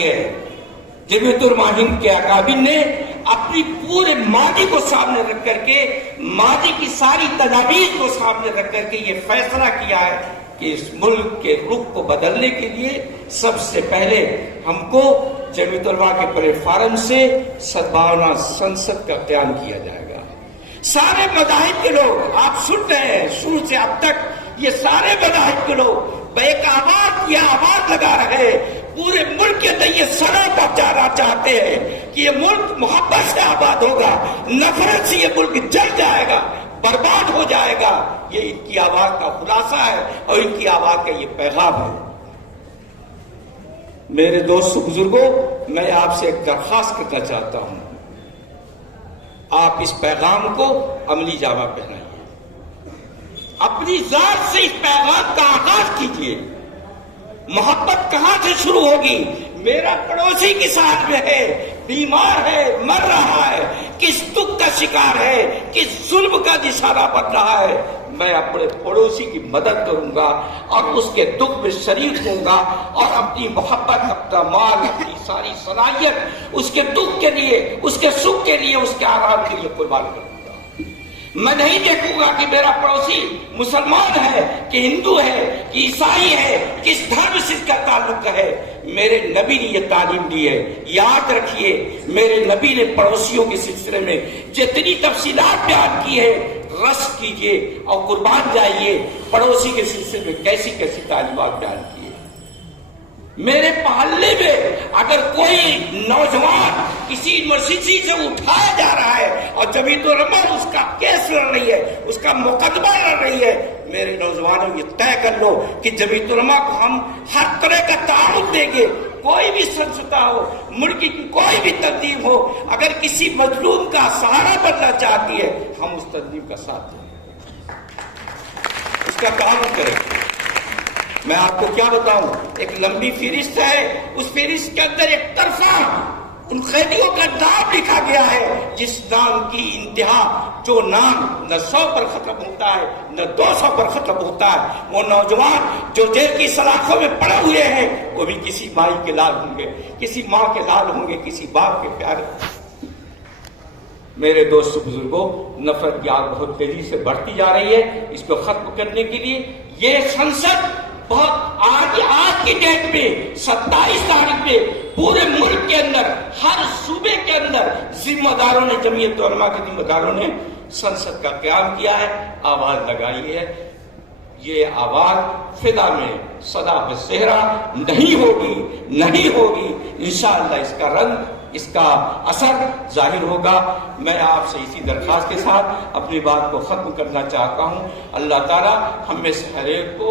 کرتی ہے. جمعیت علماء ہند کے اکابر نے اپنی پورے ماضی کو سامنے رکھ کر کے، ماضی کی ساری تجاویز کو سامنے رکھ کر کے یہ فیصلہ کیا ہے کہ اس ملک کے رخ کو بدلنے کے لیے سب سے پہلے ہم کو جمعیت علماء کے پلیٹ فارم سے سدبھاونا سنسد کا قیام کیا جائے گا. سارے مذاہب کے لوگ آپ سن رہے ہیں شروع سے اب تک، یہ سارے مذاہب کے لوگ بیک آواز یہ آواز لگا رہے ہیں، پورے ملک کے اندر یہ صدا پہنچانا چاہتے ہیں کہ یہ ملک محبت سے آباد ہوگا، نفرت سے یہ ملک جل جائے گا، برباد ہو جائے گا. یہ ان کی آواز کا خلاصہ ہے اور ان کی آواز کا یہ پیغام ہے. میرے دوست بزرگوں، میں آپ سے ایک درخواست کرنا چاہتا ہوں، آپ اس پیغام کو عملی جامہ پہنائیے، اپنی ذات سے اس پیغام کا آغاز کیجیے. محبت کہاں سے شروع ہوگی؟ میرا پڑوسی کے ساتھ میں ہے، بیمار ہے، مر رہا ہے، کس دکھ کا شکار ہے، کس ظلم کا نشانہ بن رہا ہے، میں اپنے پڑوسی کی مدد کروں گا اور اس کے دکھ میں شریک ہوں گا اور اپنی محبت، اپنا مال، اپنی ساری صلاحیت اس کے دکھ کے لیے، اس کے سکھ کے لیے، اس کے آرام کے لیے قربان کروں گا. میں نہیں دیکھوں گا کہ میرا پڑوسی مسلمان ہے کہ ہندو ہے کہ عیسائی ہے، کس دھرم سے اس کا تعلق ہے. میرے نبی نے یہ تعلیم دی ہے. یاد رکھیے، میرے نبی نے پڑوسیوں کے سلسلے میں جتنی تفصیلات بیان کی ہے، رشک کیجئے اور قربان جائیے پڑوسی کے سلسلے میں کیسی کیسی تعلیمات بیان کی ہے. میرے محلے میں اگر کوئی نوجوان کسی یونیورسٹی سے اٹھایا جا رہا ہے اور جمعیت علماء اس کا کیس لڑ رہی ہے، اس کا مقدمہ لڑ رہی ہے، میرے نوجوانوں یہ طے کر لو کہ جمعیت علماء کو ہم ہر طرح کا تعاون دیں گے. کوئی بھی سنستا ہو، ملک کی کوئی بھی تنظیم ہو، اگر کسی مظلوم کا سہارا بننا چاہتی ہے، ہم اس تنظیم کا ساتھ دیں، اس کا تعاون کریں. میں آپ کو کیا بتاؤں، ایک لمبی فہرست ہے، اس فہرست کے اندر ایک طرفہ ان قیدیوں کا نام لکھا گیا ہے جس نام کی انتہا، جو نام نہ 100 پر ختم ہوتا ہے نہ 200 پر ختم ہوتا ہے. وہ نوجوان جو جیل کی سلاخوں میں پڑے ہوئے ہیں، وہ بھی کسی مائی کے لال ہوں گے، کسی ماں کے لال ہوں گے، کسی باپ کے پیارے. میرے دوست بزرگوں، نفرت کی آگ بہت تیزی سے بڑھتی جا رہی ہے. اس کو ختم کرنے کے لیے یہ سنسد بہت آج کی ڈیٹ میں 27 تاریخ میں پورے ملک کے اندر، ہر صوبے کے اندر ذمہ داروں نے، جمعیت علماء کے ذمہ داروں نے سنسد کا قیام کیا ہے، آواز لگائی ہے. یہ آواز فضا میں صدا بصہرا نہیں ہوگی، نہیں ہوگی. انشاءاللہ اس کا رنگ، اس کا اثر ظاہر ہوگا. میں آپ سے اسی درخواست کے ساتھ اپنی بات کو ختم کرنا چاہتا ہوں. اللہ تعالیٰ ہم میں سے ہر ایک کو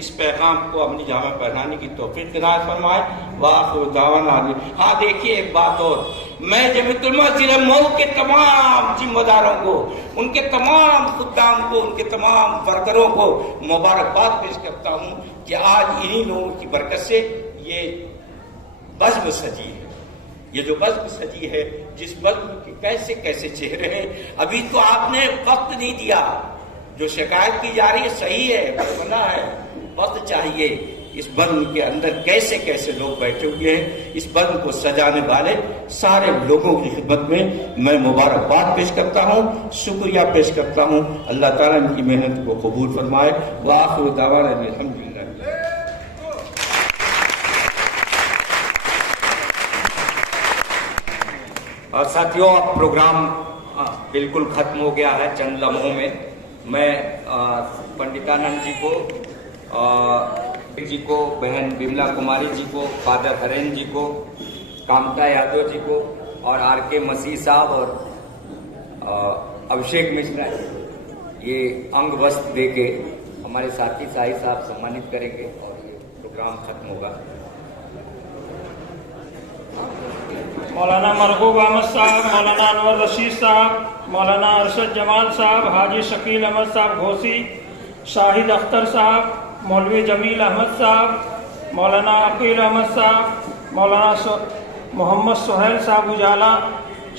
اس پیغام کو اپنی جامہ پہنانے کی توفیق عنایت فرمائے. وآخر دعوانا. ہاں دیکھیے ایک بات اور، میں جمعیت علماء ضلع مئو کے تمام ذمہ داروں کو، ان کے تمام خدام کو، ان کے تمام ورکروں کو مبارکباد پیش کرتا ہوں کہ آج انہی لوگوں کی برکت سے یہ بزم سجی ہے. یہ جو بزم سجی ہے، جس بزم کے کیسے کیسے چہرے ہیں. ابھی تو آپ نے وقت نہیں دیا. جو شکایت کی جا رہی ہے صحیح ہے، بنا ہے، وقت چاہیے. اس بزم کے اندر کیسے کیسے لوگ بیٹھے ہوئے ہیں. اس بزم کو سجانے والے سارے لوگوں کی خدمت میں مبارکباد پیش کرتا ہوں، شکریہ پیش کرتا ہوں. اللہ تعالیٰ ان کی محنت کو قبول فرمائے. وآخر دعوانا الحمدللہ. اور ساتھیوں، اب پروگرام بالکل ختم ہو گیا ہے. چند لمحوں میں میں پنڈتانند جی کو بہن بملا کماری جی کو، فادر ہرین جی کو، کامتا یادو جی کو اور آر کے مسیح صاحب اور ابھیشیک مشرا یہ انگ وسط دے کے ہمارے ساتھی سائی صاحب سمانت کریں گے اور یہ پروگرام ختم ہوگا. مولانا مرغوب احمد صاحب، مولانا انور رشید صاحب، مولانا ارشد جمال صاحب، حاجی شکیل احمد صاحب گھوسی، شاہد اختر صاحب، مولوی جمیل احمد صاحب، مولانا عقیل احمد صاحب، مولانا محمد سہیل صاحب اجالا،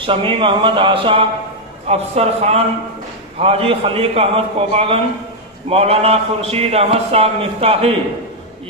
شمیم احمد آشا، افسر خان، حاجی خلیق احمد کوباگن، مولانا خورشید احمد صاحب مفتاحی،